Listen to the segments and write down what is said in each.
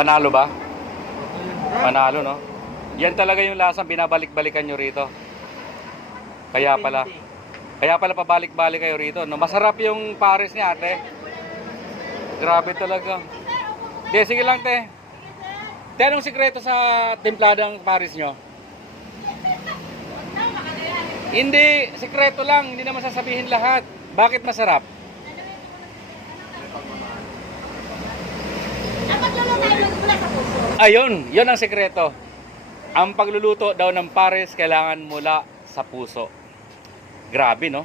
Panalo ba? Panalo, no? Yan talaga yung lasang binabalik-balikan nyo rito. Kaya pala. Kaya pala pabalik-balik kayo rito, no? Masarap yung pares niya, ate. Grabe talaga. De, sige lang, te. Te, anong sikreto sa timpladang pares nyo? Hindi, sikreto lang. Hindi naman sasabihin lahat. Bakit masarap? Ayun, yun ang sikreto. Ang pagluluto daw ng pares kailangan mula sa puso. Grabe, no?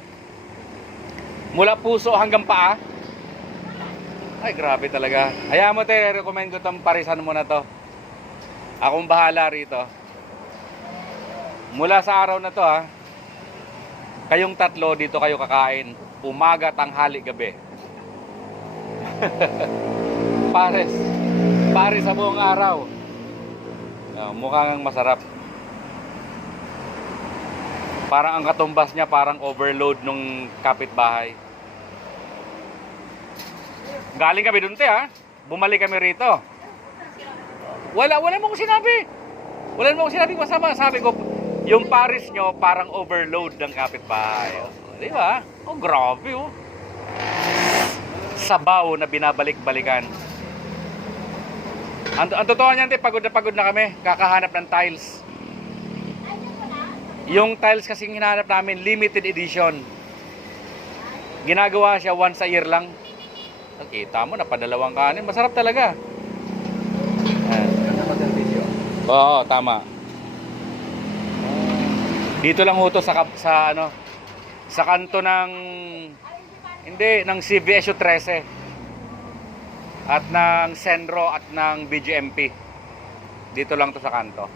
Mula puso hanggang paa. Ay, grabe talaga. Hayaan mo, te, recommend ko tong parisan mo na to. Akong bahala rito. Mula sa araw na to, ha. Kayong tatlo dito kayo kakain. Umaga, tanghali, gabi. Pares. Pares sa buong araw. Mukhang masarap. Parang ang katumbas niya parang overload nung kapitbahay. Galing kami dun, te, ha. Bumalik kami rito. Wala mo ko sinabi. Wala mo ko sinabi masama. Sabi ko, yung pares nyo parang overload ng kapitbahay. Di ba? Oh, grabe, oh. Sabaw na binabalik-balikan. Ang totoo niyan, te, pagod na kami. Kakahanap ng tiles. Yung tiles kasing hinahanap namin, limited edition. Ginagawa siya once a year lang. Nakita mo, napadalawang kanin. Masarap talaga. Oo, tama. Dito lang ho to sa ano, sa kanto ng ng CVSU 13 at ng Senro at ng BGMP. Dito lang to sa kanto.